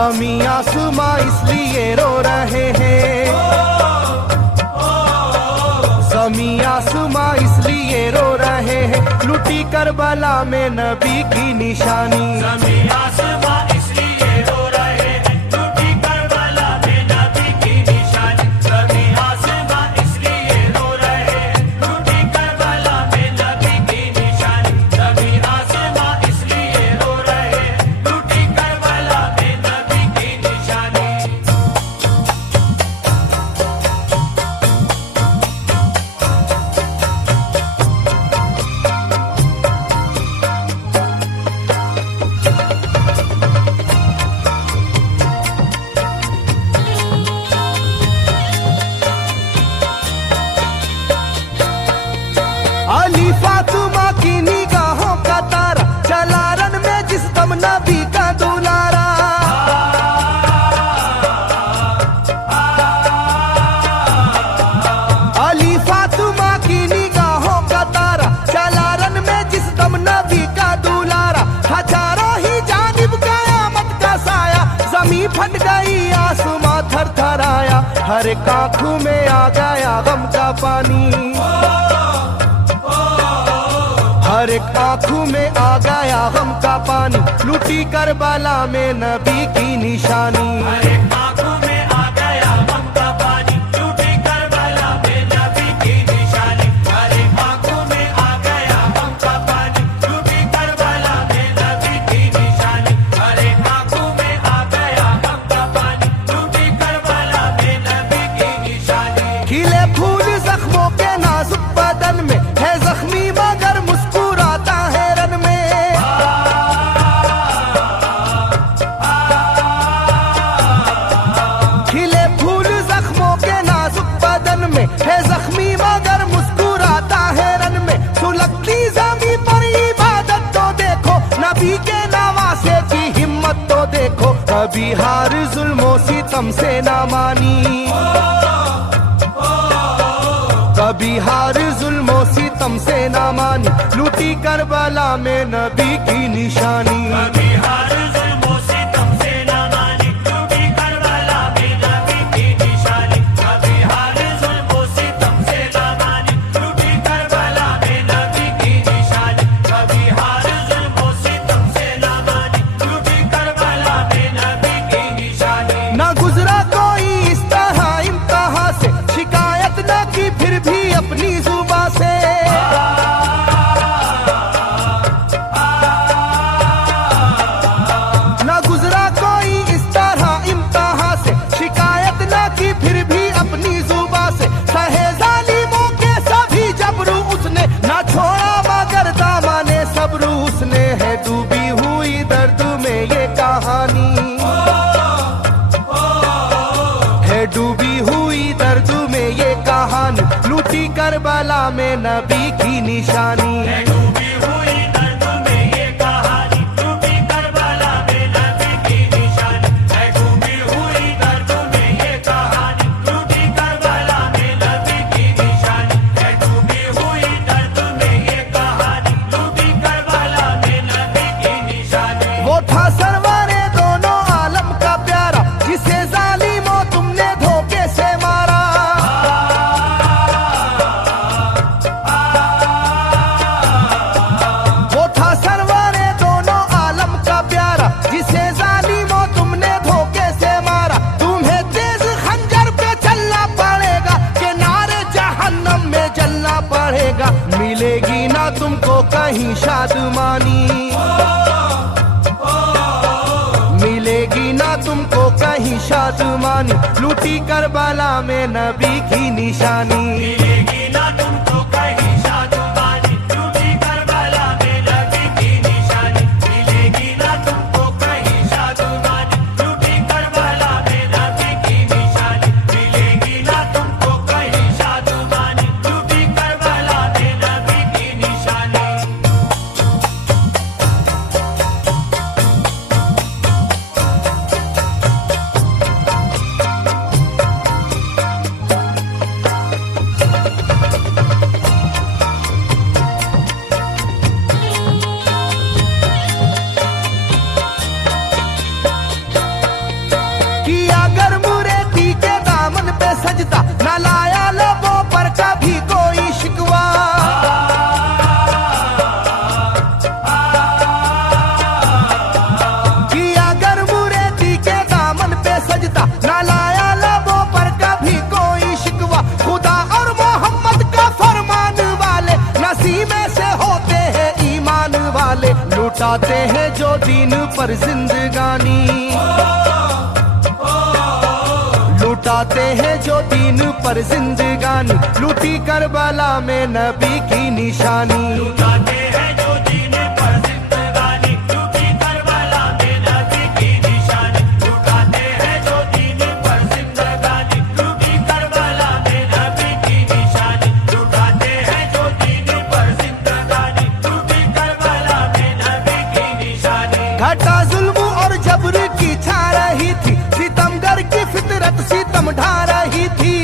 ज़मीं आसमां इसलिए रो रहे हैं, ज़मीं आसमां इसलिए रो रहे हैं, लुटी करबला में नबी की निशानी। ज़मीं आसमां इसलिए रो रहे हैं, लुटी करबला में नबी की निशानी। ज़मीं आसमां इसलिए रो रहे हैं, लुटी करबला में नबी की निशानी। ज़मीं आसमां इसलिए रो रहे हैं, लुटी करबला में नबी की निशानी। अली फातिमा की निगाहों का तारा, चला रन में जिस दम नबी का दुलारा। अली फातिमा की निगाहों का तारा, चला रन में जिस दम नबी का दुलारा। था चारों ही जानिब कयामत का साया, जमीन फट गई आसमां थर थर आया, हर एक आंखों में आ गया गम का पानी। हर एक आंखों में आ गया गम का पानी, लुटी करबला में नबी की निशानी। हर एक आंखों में आ गया गम का पानी, लुटी करबला में नबी की निशानी। हर एक आंखों में आ गया गम का पानी, लुटी करबला में नबी की निशानी। हर एक आंखों में आ गया गम का पानी, लुटी करबला में नबी की निशानी। खिले फूल जख्मों के नाजुक बदन में, है जख्मी मगर मुस्कुराता है रन में। खिले फूल जख्मों के नाजुक बदन में, है जख्मी मगर मुस्कुराता है रन में। सुलगती ज़मीं पर इबादत तो देखो, नबी के नवासे की हिम्मत तो देखो। कभी हार जुल्मों सितम से ना मानी, कभी हार जुल्मों सितम से ना मानी, लुटी करबला में नबी की निशानी। कभी हार जुल्मों सितम से ना मानी, लुटी करबला में नबी की निशानी। कभी हार जुल्मों सितम से ना मानी, लुटी करबला में नबी की निशानी। कभी हार जुल्मों सितम से ना मानी, लुटी करबला में नबी की निशानी। ना गुजरा कोई इस तरह इम्तिहा से, शिकायत न की फिर भी अपनी जुबां से। ना गुजरा कोई इस तरह इम्तिहा से, शिकायत न की फिर भी अपनी जुबां से। सहे जालिमों के सभी जबरू उसने, ना छोड़ा मगर दामने सब्रू उसने। है डूबी हुई दर्द में ये कहानी, है डूबी हुई दर्द में ये कहानी, लूटी करबला में नबी की निशानी। है डूबी हुई दर्द में ये कहानी, लुटी करबला में नबी की निशानी। है डूबी हुई दर्द में ये कहानी, लुटी करबला में नबी की निशानी। है डूबी हुई दर्द में ये कहानी, लुटी करबला में नबी की निशानी। वो था सरवारे दोनों आलम का प्यारा, जिसे जालिमों तुमने धोखे से मारा। वो था सरवारे दोनों आलम का प्यारा, जिसे जालिमों तुमने धोखे से मारा। तुम्हें तेज खंजर पे चलना पड़ेगा, कि नारे जहन्नम में जलना पड़ेगा। मिलेगी ना तुमको कहीं शादमानी, मिलेगी ना तुमको कहीं शादमानी, लूटी करबला में नबी की निशानी। मिलेगी ना तुमको कहीं शादमानी, लुटी करबला में नबी की निशानी। मिलेगी ना तुमको कहीं शादमानी, लुटी करबला में नबी की निशानी। मिलेगी ना तुमको कहीं शादमानी, लुटी करबला में नबी की निशानी। उसी में से होते हैं ईमान वाले, लुटाते हैं जो दीन पर जिंदगानी, लुटाते हैं जो दीन पर जिंदगानी, लूटी करबला में नबी की निशानी। लुटाते हैं जो दीन पर जिंदगानी, लूटी करबला में नबी की निशानी। लुटाते हैं जो दीन पर जिंदगानी, लूटी करबला में नबी की निशानी। लुटाते हैं जो दीन पर जिंदगानी, लूटी करबला में नबी की निशानी। घटा जुल्म और जबर की छा रही थी, सितमगर की फितरत सितम ढा रही थी।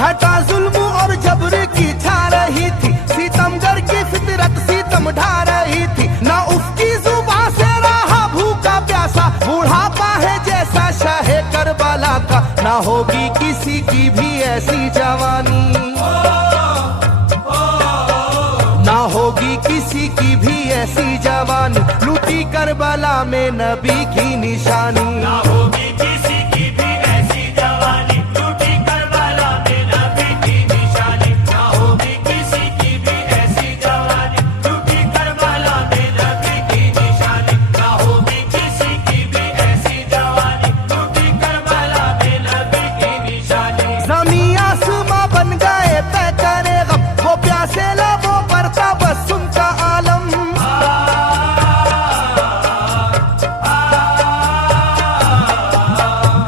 घटा जुल्म और जबर की छा रही थी, सितमगर की फितरत सितम ढा रही थी। ना उसकी जुबान से रहा भूखा प्यासा, बुढ़ापा है जैसा शाहे करबला का, ना होगी किसी की भी ऐसी जवानी, ना होगी किसी की भी ऐसी जवानी, लूटी करबला में नबी की निशानी। ना होगी किसी की भी ऐसी जवानी, लूटी करबला में नबी की निशानी। ना होगी किसी की भी ऐसी जवानी, लूटी करबला में नबी की निशानी। ना होगी किसी की भी ऐसी जवानी, लूटी करबला में नबी की निशानी। ज़मीं आसमां बन गए तय करे गम, वो प्यासे लबों पर तबस्सुम का आलम।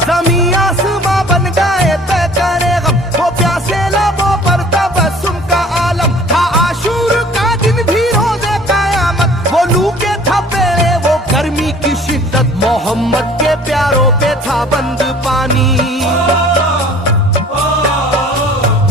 ज़मीं आसमां बन गए तय करे गम, वो प्यासे लबों पर तबस्सुम का आलम। था आशूर का दिन भी रोज़े क़यामत, वो लू के थपेड़े वो गर्मी की शिद्दत, मोहम्मद के प्यारों पे था बंद पानी,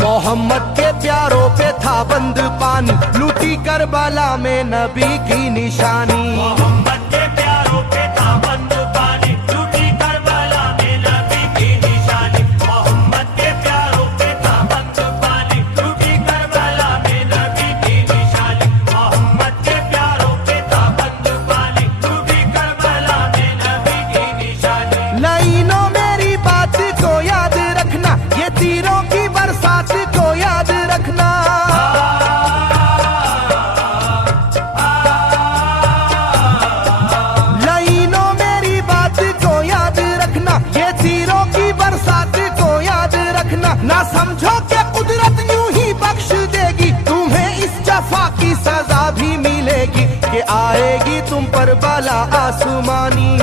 मोहम्मद के प्यारों पे था बंद पानी, लूटी करबला में नबी की निशानी। मोहम्मद के प्यारों पे था बंद पानी, लूटी करबला में नबी की निशानी। मोहम्मद के प्यारों पे था बंद पानी, लूटी करबला में नबी की निशानी। मोहम्मद के प्यारों पे था बंद पानी, लूटी करबला में नबी की निशानी। लाइनों मेरी बात को याद रखना, ये तीरों की बरसात को याद रखना। लाइनों मेरी बात को याद रखना, ये तीरों की बरसात को याद रखना। ना समझो कि कुदरत यूं ही बख्श देगी, तुम्हें इस जफा की सजा भी मिलेगी, कि आएगी तुम पर बला आसमानी,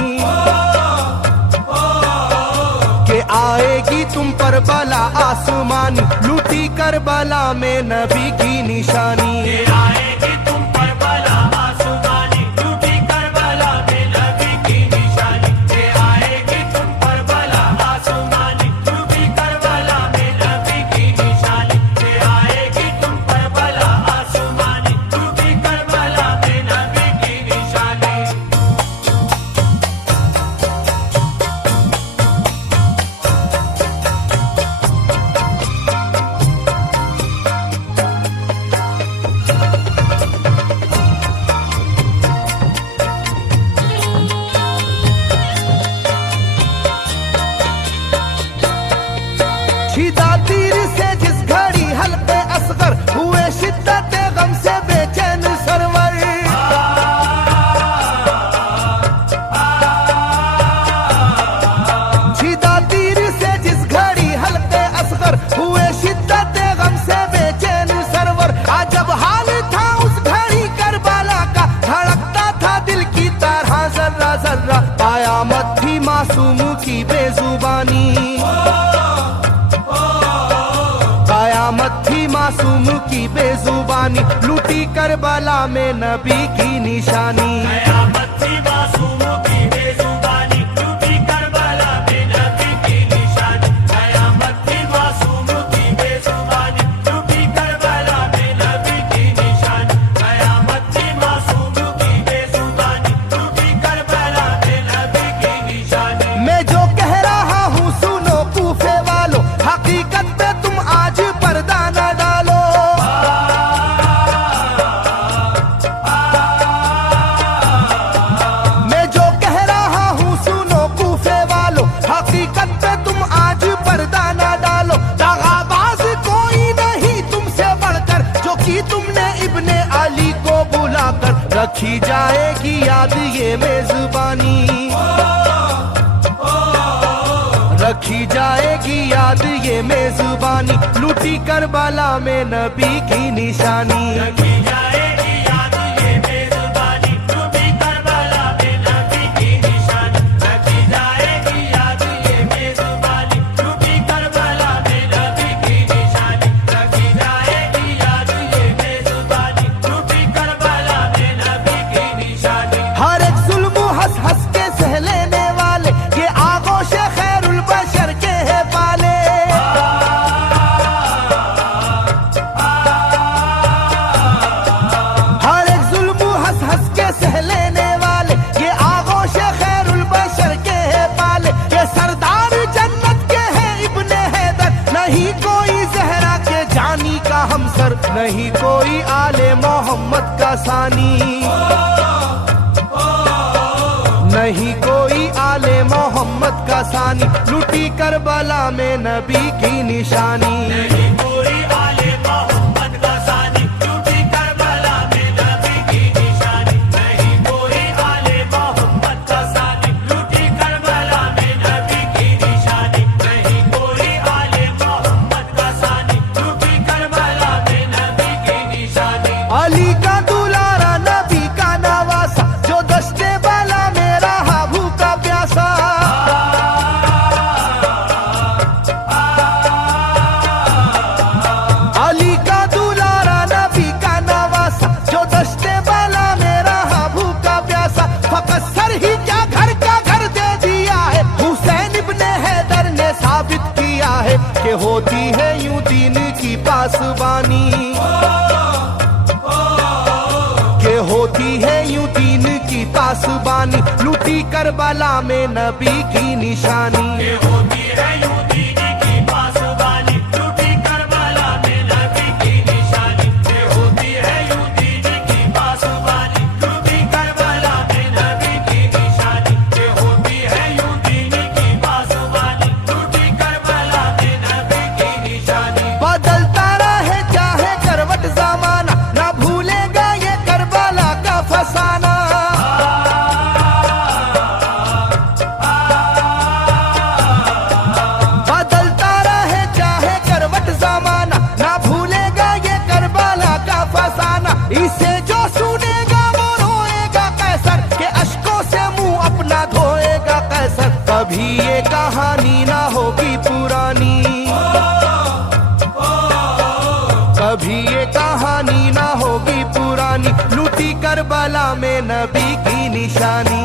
के आएगी तुम पर बला आसमानी, लूटी करबला में नबी की निशानी। ये आएगी तुम पर बला आसमानी, लूटी करबला में नबी की निशानी। ये आएगी तुम पर बला आसमानी, लूटी करबला में नबी की निशानी। ये आएगी तुम पर बला आसमानी, लूटी करबला में नबी की निशानी। छिदा तीर से जिस घड़ी हल्के असगर हुए, शिद्दत गम से बेचैन सरवर। छिदा तीर से जिस घड़ी हल्के असगर हुए, शिद्दत गम से बेचैन सरवर। अजब हाल था उस घड़ी करबला का, धड़कता था दिल की तरह जर्रा जर्रा। कयामत थी मासूम की बेजुबानी, कयामत थी मासूम की बेजुबानी, लूटी करबला में नबी की निशानी। कयामत थी मासूम की बेजुबानी, लूटी करबला में नबी की निशानी। कयामत थी मासूम की बेजुबानी, लूटी करबला में नबी की निशानी। कयामत थी मासूम की बेजुबानी, लूटी करबला में नबी की निशानी। मैं जो कह रहा हूँ सुनो कूफे वालों, हकीकत पे तुम आज पर्दा न डालो। मैं जो कह रहा हूँ रखी जाएगी याद ये मेजबानी, रखी जाएगी याद ये मेजबानी, लूटी करबला में नबी की निशानी। रखी जाएगी याद ये मेजबानी, लूटी करबला में नबी की निशानी। रखी जाएगी याद ये मेजबानी, लूटी करबला में नबी की निशानी। रखी जाएगी याद ये मेजबानी, लूटी करबला में नबी की निशानी। हर एक जुल्म हंस हंस के सह लेने वाले, ये आगोश खैरुल बशर के है पाले। हर एक जुल्म हंस हंस के सह लेने वाले, ये आगोश खैरुल बशर के है पाले। ये सरदार जन्नत के है इब्ने हैदर, नहीं कोई जहरा के जानी का हमसर, नहीं कोई आले मोहम्मद का सानी, नहीं कोई आले मोहम्मद का सानी, लूटी करबला में नबी की निशानी। नहीं कोई आले मोहम्मद का सानी, लूटी करबला में नबी की निशानी। नहीं कोई आले मोहम्मद का सानी, लूटी करबला में नबी की निशानी। नहीं कोई आले मोहम्मद का सानी, लूटी करबला में नबी की निशानी। अली का दुलारा नबी का नवासा, जो दस्ते बाला में रहा भूखा प्यासा। अली का दुलारा नबी का नवासा, जो दस्ते बाला में रहा भूखा प्यासा। फकत सर ही क्या घर का घर दे दिया है, हुसैन इब्ने हैदर ने साबित किया है कि होती है यूं दीन की पासबानी, के होती है यूं दीन की पासबानी, लूटी करबला में नबी की निशानी। ये होती है यूं दीन की पासबानी, लूटी करबला में नबी की निशानी। ये होती है यूं दीन की पासबानी, लूटी करबला में नबी की निशानी। ये होती है यूं दीन की पासबानी, लूटी करबला में नबी की निशानी। बदलता रहे चाहे करवट जमाना, ना भूलेगा ये करबला का फसाना। बदलता रहे चाहे करवट जमाना, ना भूलेगा ये करबला का फसाना। इसे जो सुनेगा वो रोएगा कैसर, के अश्कों से मुंह अपना धोएगा कैसर। कभी ये कहानी ना होगी पुरानी, कभी ये कहानी ना होगी पुरानी, लूटी करबला में नबी की निशानी।